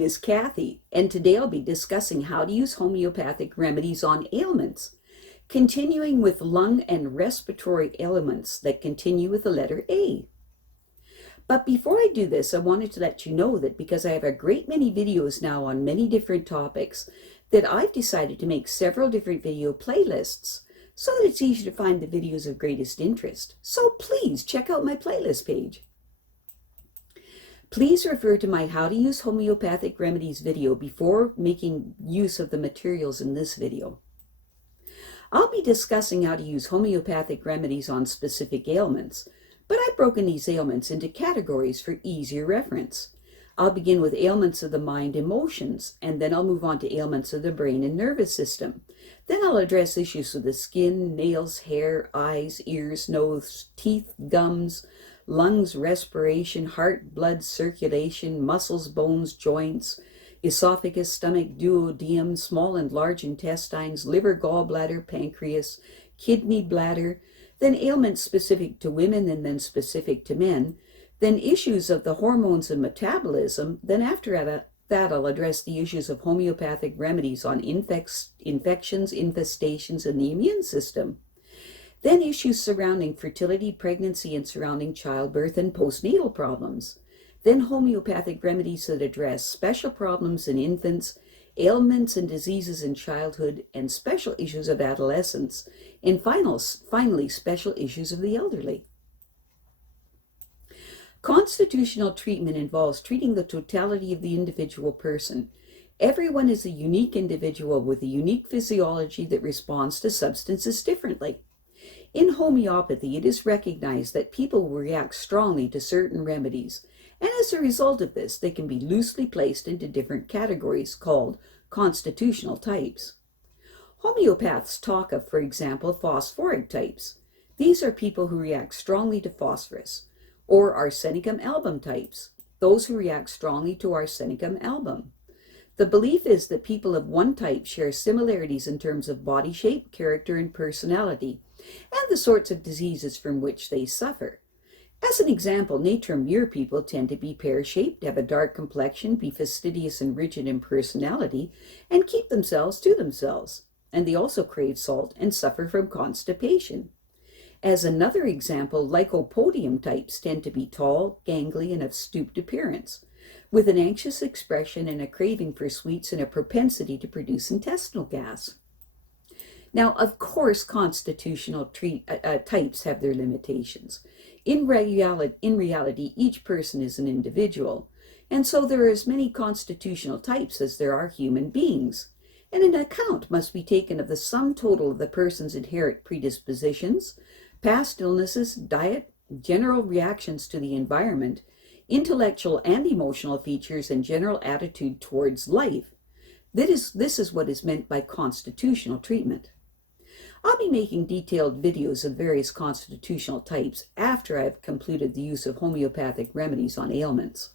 name is Kathy, and today I'll be discussing how to use homeopathic remedies on ailments, continuing with lung and respiratory ailments that continue with the letter A. But before I do this, I wanted to let you know that because I have a great many videos now on many different topics, that I've decided to make several different video playlists so that it's easy to find the videos of greatest interest. So please check out my playlist page. Please refer to my How to Use Homeopathic Remedies video before making use of the materials in this video. I'll be discussing how to use homeopathic remedies on specific ailments, but I've broken these ailments into categories for easier reference. I'll begin with ailments of the mind, emotions, and then I'll move on to ailments of the brain and nervous system. Then I'll address issues of the skin, nails, hair, eyes, ears, nose, teeth, gums, lungs, respiration, heart, blood, circulation, muscles, bones, joints, esophagus, stomach, duodenum, small and large intestines, liver, gallbladder, pancreas, kidney, bladder, then ailments specific to women and then specific to men, then issues of the hormones and metabolism. Then after that I'll address the issues of homeopathic remedies on infections, infestations, and the immune system. Then issues surrounding fertility, pregnancy, and surrounding childbirth and postnatal problems. Then homeopathic remedies that address special problems in infants, ailments and diseases in childhood, and special issues of adolescence. And finally, special issues of the elderly. Constitutional treatment involves treating the totality of the individual person. Everyone is a unique individual with a unique physiology that responds to substances differently. In homeopathy, it is recognized that people will react strongly to certain remedies, and as a result of this, they can be loosely placed into different categories called constitutional types. Homeopaths talk of, for example, phosphoric types. These are people who react strongly to phosphorus, or Arsenicum album types, those who react strongly to Arsenicum album. The belief is that people of one type share similarities in terms of body shape, character, and personality, and the sorts of diseases from which they suffer. As an example, Natrum people tend to be pear-shaped, have a dark complexion, be fastidious and rigid in personality, and keep themselves to themselves. And they also crave salt and suffer from constipation. As another example, Lycopodium types tend to be tall, gangly, and of stooped appearance, with an anxious expression and a craving for sweets and a propensity to produce intestinal gas. Now, of course, constitutional types have their limitations. In reality, each person is an individual, and so there are as many constitutional types as there are human beings, and an account must be taken of the sum total of the person's inherent predispositions, past illnesses, diet, general reactions to the environment, intellectual and emotional features, and general attitude towards life. This is what is meant by constitutional treatment. I'll be making detailed videos of various constitutional types after I've completed the use of homeopathic remedies on ailments.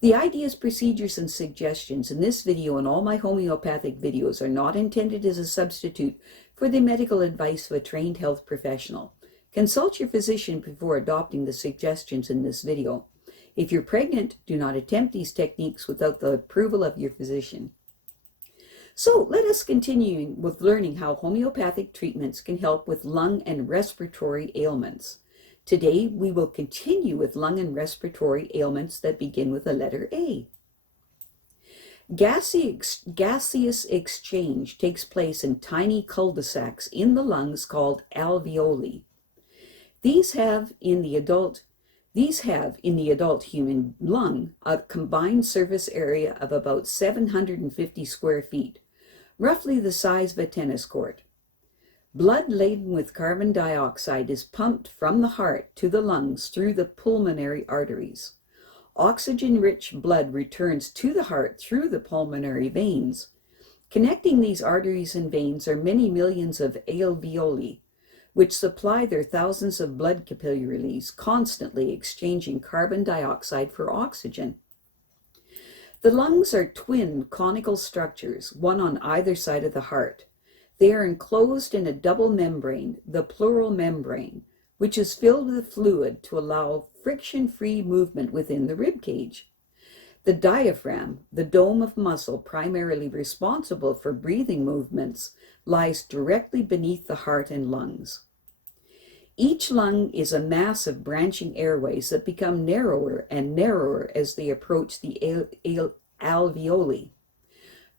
The ideas, procedures, and suggestions in this video and all my homeopathic videos are not intended as a substitute for the medical advice of a trained health professional. Consult your physician before adopting the suggestions in this video. If you're pregnant, do not attempt these techniques without the approval of your physician. So let us continue with learning how homeopathic treatments can help with lung and respiratory ailments. Today, we will continue with lung and respiratory ailments that begin with the letter A. Gaseous exchange takes place in tiny cul-de-sacs in the lungs called alveoli. These have in the adult human lung a combined surface area of about 750 square feet, roughly the size of a tennis court. Blood laden with carbon dioxide is pumped from the heart to the lungs through the pulmonary arteries. Oxygen-rich blood returns to the heart through the pulmonary veins. Connecting these arteries and veins are many millions of alveoli, which supply their thousands of blood capillaries, constantly exchanging carbon dioxide for oxygen. The lungs are twin conical structures, one on either side of the heart. They are enclosed in a double membrane, the pleural membrane, which is filled with fluid to allow friction-free movement within the rib cage. The diaphragm, the dome of muscle primarily responsible for breathing movements, lies directly beneath the heart and lungs. Each lung is a mass of branching airways that become narrower and narrower as they approach the alveoli.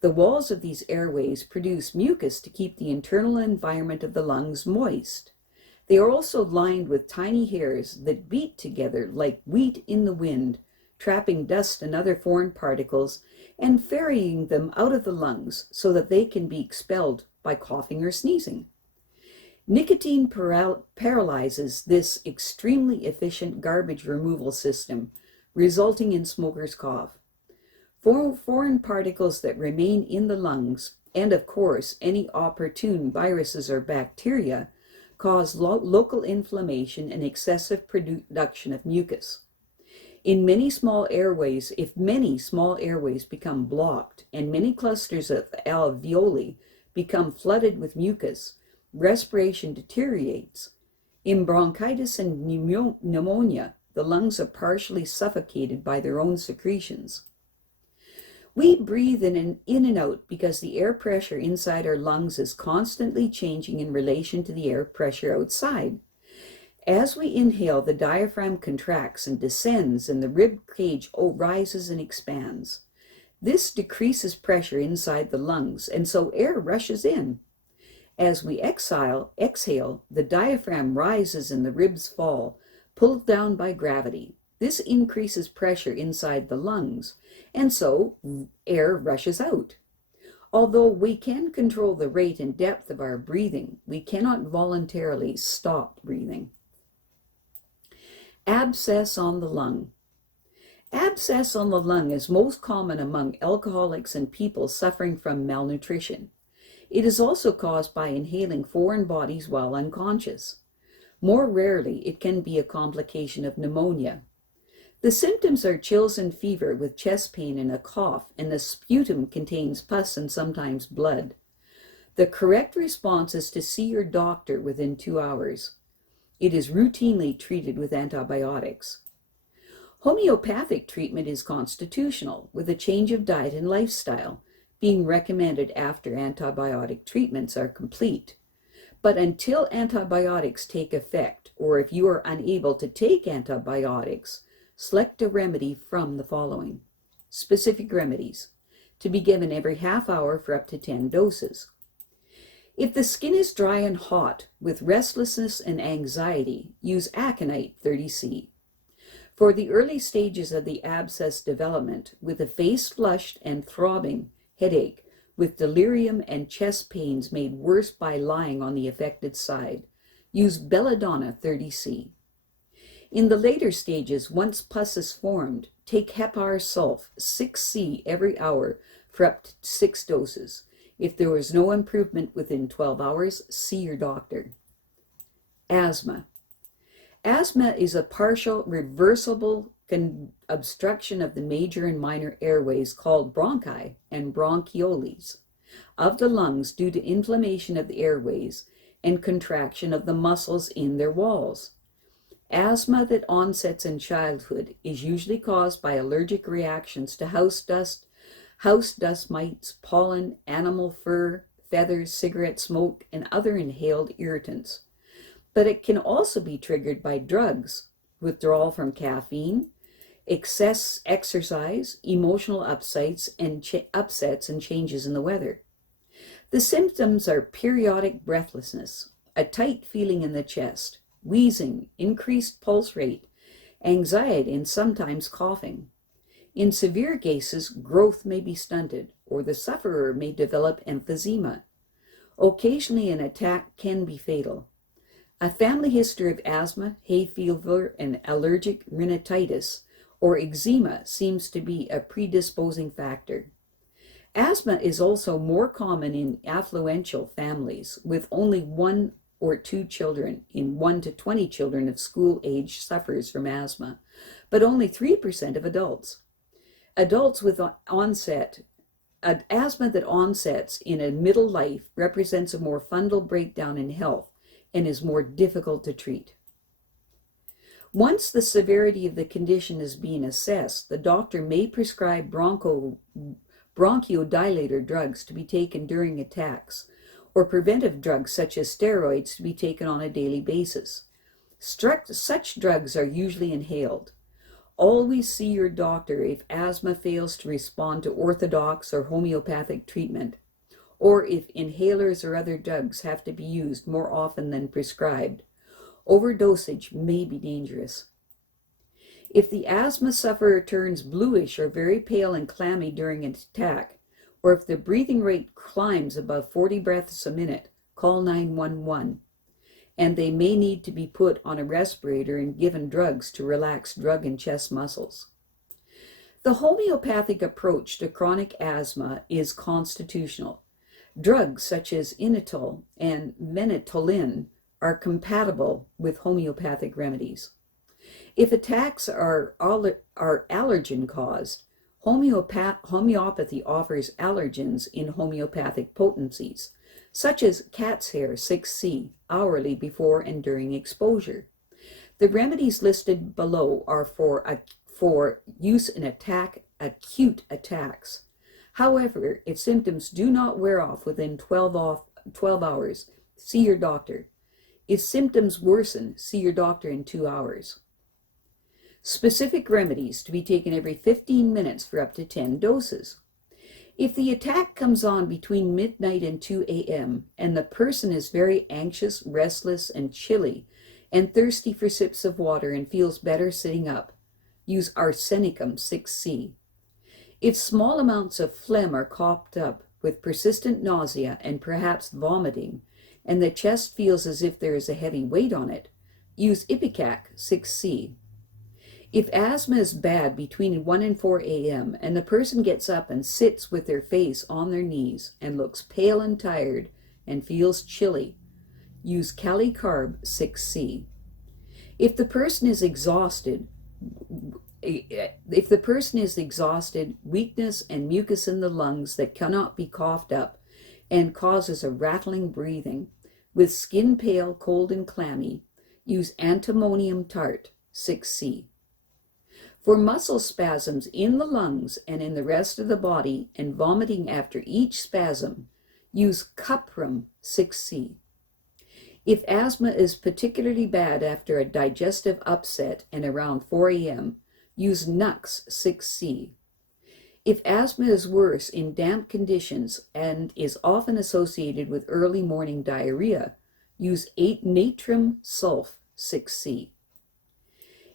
The walls of these airways produce mucus to keep the internal environment of the lungs moist. They are also lined with tiny hairs that beat together like wheat in the wind, trapping dust and other foreign particles and ferrying them out of the lungs so that they can be expelled by coughing or sneezing. Nicotine paralyzes this extremely efficient garbage removal system, resulting in smoker's cough. Foreign particles that remain in the lungs, and of course any opportune viruses or bacteria, cause local inflammation and excessive production of mucus. If many small airways become blocked and many clusters of alveoli become flooded with mucus, respiration deteriorates. In bronchitis and pneumonia, the lungs are partially suffocated by their own secretions. We breathe in and out because the air pressure inside our lungs is constantly changing in relation to the air pressure outside. As we inhale, the diaphragm contracts and descends, and the rib cage rises and expands. This decreases pressure inside the lungs, and so air rushes in. As we exhale, the diaphragm rises and the ribs fall, pulled down by gravity. This increases pressure inside the lungs, and so air rushes out. Although we can control the rate and depth of our breathing, we cannot voluntarily stop breathing. Abscess on the lung. Abscess on the lung is most common among alcoholics and people suffering from malnutrition. It is also caused by inhaling foreign bodies while unconscious. More rarely, it can be a complication of pneumonia. The symptoms are chills and fever with chest pain and a cough, and the sputum contains pus and sometimes blood. The correct response is to see your doctor within 2 hours. It is routinely treated with antibiotics. Homeopathic treatment is constitutional, with a change of diet and lifestyle being recommended after antibiotic treatments are complete. But until antibiotics take effect, or if you are unable to take antibiotics, select a remedy from the following. Specific remedies, to be given every half hour for up to 10 doses. If the skin is dry and hot, with restlessness and anxiety, use Aconite 30C. For the early stages of the abscess development, with a face flushed and throbbing, headache, with delirium and chest pains made worse by lying on the affected side, use Belladonna 30C. In the later stages, once pus is formed, take Hepar Sulph 6C every hour for up to 6 doses. If there is no improvement within 12 hours, see your doctor. Asthma. Asthma is a partial reversible obstruction of the major and minor airways called bronchi and bronchioles of the lungs due to inflammation of the airways and contraction of the muscles in their walls. Asthma that onsets in childhood is usually caused by allergic reactions to house dust mites, pollen, animal fur, feathers, cigarette smoke, and other inhaled irritants. But it can also be triggered by drugs, withdrawal from caffeine, excess exercise, emotional upsets, and changes in the weather. The symptoms are periodic breathlessness, a tight feeling in the chest, wheezing, increased pulse rate, anxiety, and sometimes coughing. In severe cases, growth may be stunted, or the sufferer may develop emphysema. Occasionally, an attack can be fatal. A family history of asthma, hay fever, and allergic rhinitis or eczema seems to be a predisposing factor. Asthma is also more common in affluential families with only 1 or 2 children. In 1 to 20 children of school age suffers from asthma, but only 3% of adults. Adults with asthma that onsets in a middle life represents a more fundamental breakdown in health and is more difficult to treat. Once the severity of the condition is being assessed, the doctor may prescribe bronchodilator drugs to be taken during attacks, or preventive drugs such as steroids to be taken on a daily basis. Such drugs are usually inhaled. Always see your doctor if asthma fails to respond to orthodox or homeopathic treatment, or if inhalers or other drugs have to be used more often than prescribed. Overdosage may be dangerous. If the asthma sufferer turns bluish or very pale and clammy during an attack, or if the breathing rate climbs above 40 breaths a minute, call 911, and they may need to be put on a respirator and given drugs to relax drug and chest muscles. The homeopathic approach to chronic asthma is constitutional. Drugs such as inositol and Venetolin are compatible with homeopathic remedies. If attacks are allergen caused, homeopathy offers allergens in homeopathic potencies, such as cat's hair 6C hourly before and during exposure. The remedies listed below are for use in acute attacks. However, if symptoms do not wear off within 12 hours, see your doctor. If symptoms worsen, see your doctor in 2 hours. Specific remedies to be taken every 15 minutes for up to 10 doses. If the attack comes on between midnight and 2 a.m. and the person is very anxious, restless, and chilly, and thirsty for sips of water and feels better sitting up, use Arsenicum 6C. If small amounts of phlegm are coughed up with persistent nausea and perhaps vomiting, and the chest feels as if there is a heavy weight on it, use Ipecac 6C. If asthma is bad between 1 and 4 a.m. and the person gets up and sits with their face on their knees and looks pale and tired and feels chilly, use Carb 6C. If the person is exhausted, weakness and mucus in the lungs that cannot be coughed up and causes a rattling breathing, with skin pale, cold, and clammy, use Antimonium Tart 6C. For muscle spasms in the lungs and in the rest of the body and vomiting after each spasm, use Cuprum 6C. If asthma is particularly bad after a digestive upset and around 4 a.m., use Nux 6C. If asthma is worse in damp conditions and is often associated with early morning diarrhea, use Natrum Sulph 6C.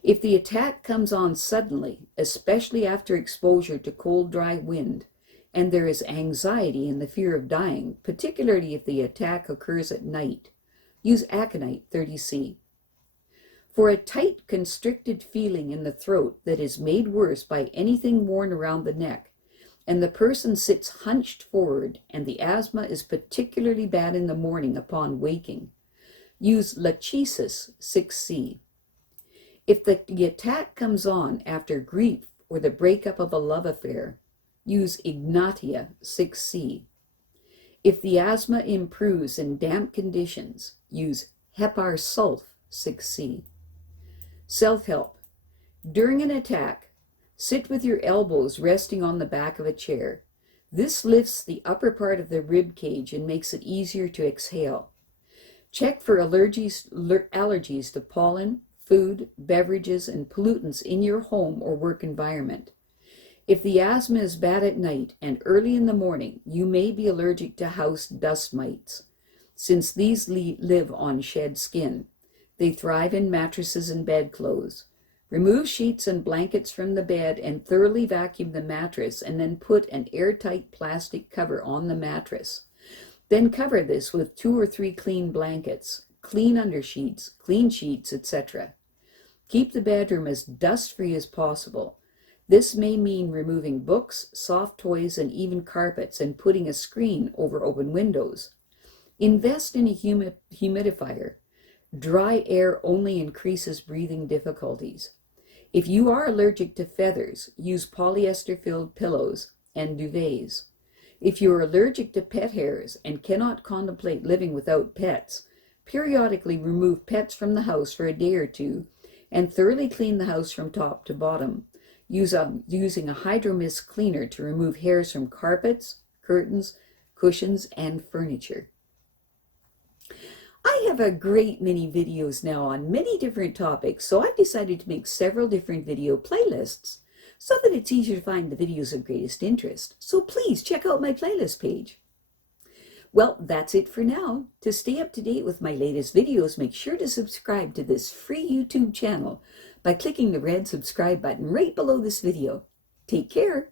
If the attack comes on suddenly, especially after exposure to cold, dry wind, and there is anxiety and the fear of dying, particularly if the attack occurs at night, use Aconite 30C. For a tight, constricted feeling in the throat that is made worse by anything worn around the neck, and the person sits hunched forward, and the asthma is particularly bad in the morning upon waking, use Lachesis 6C. If the attack comes on after grief or the breakup of a love affair, use Ignatia 6C. If the asthma improves in damp conditions, use Hepar Sulph 6C. Self-help. During an attack, sit with your elbows resting on the back of a chair. This lifts the upper part of the rib cage and makes it easier to exhale. Check for allergies to pollen, food, beverages, and pollutants in your home or work environment. If the asthma is bad at night and early in the morning, you may be allergic to house dust mites. Since these live on shed skin, they thrive in mattresses and bedclothes. Remove sheets and blankets from the bed and thoroughly vacuum the mattress, and then put an airtight plastic cover on the mattress. Then cover this with 2 or 3 clean blankets, clean undersheets, clean sheets, etc. Keep the bedroom as dust-free as possible. This may mean removing books, soft toys, and even carpets, and putting a screen over open windows. Invest in a humidifier. Dry air only increases breathing difficulties. If you are allergic to feathers, use polyester-filled pillows and duvets. If you are allergic to pet hairs and cannot contemplate living without pets, periodically remove pets from the house for a day or two and thoroughly clean the house from top to bottom. Using a hydro mist cleaner to remove hairs from carpets, curtains, cushions, and furniture. I have a great many videos now on many different topics, so I've decided to make several different video playlists so that it's easier to find the videos of greatest interest. So please check out my playlist page. Well, that's it for now. To stay up to date with my latest videos, make sure to subscribe to this free YouTube channel by clicking the red subscribe button right below this video. Take care.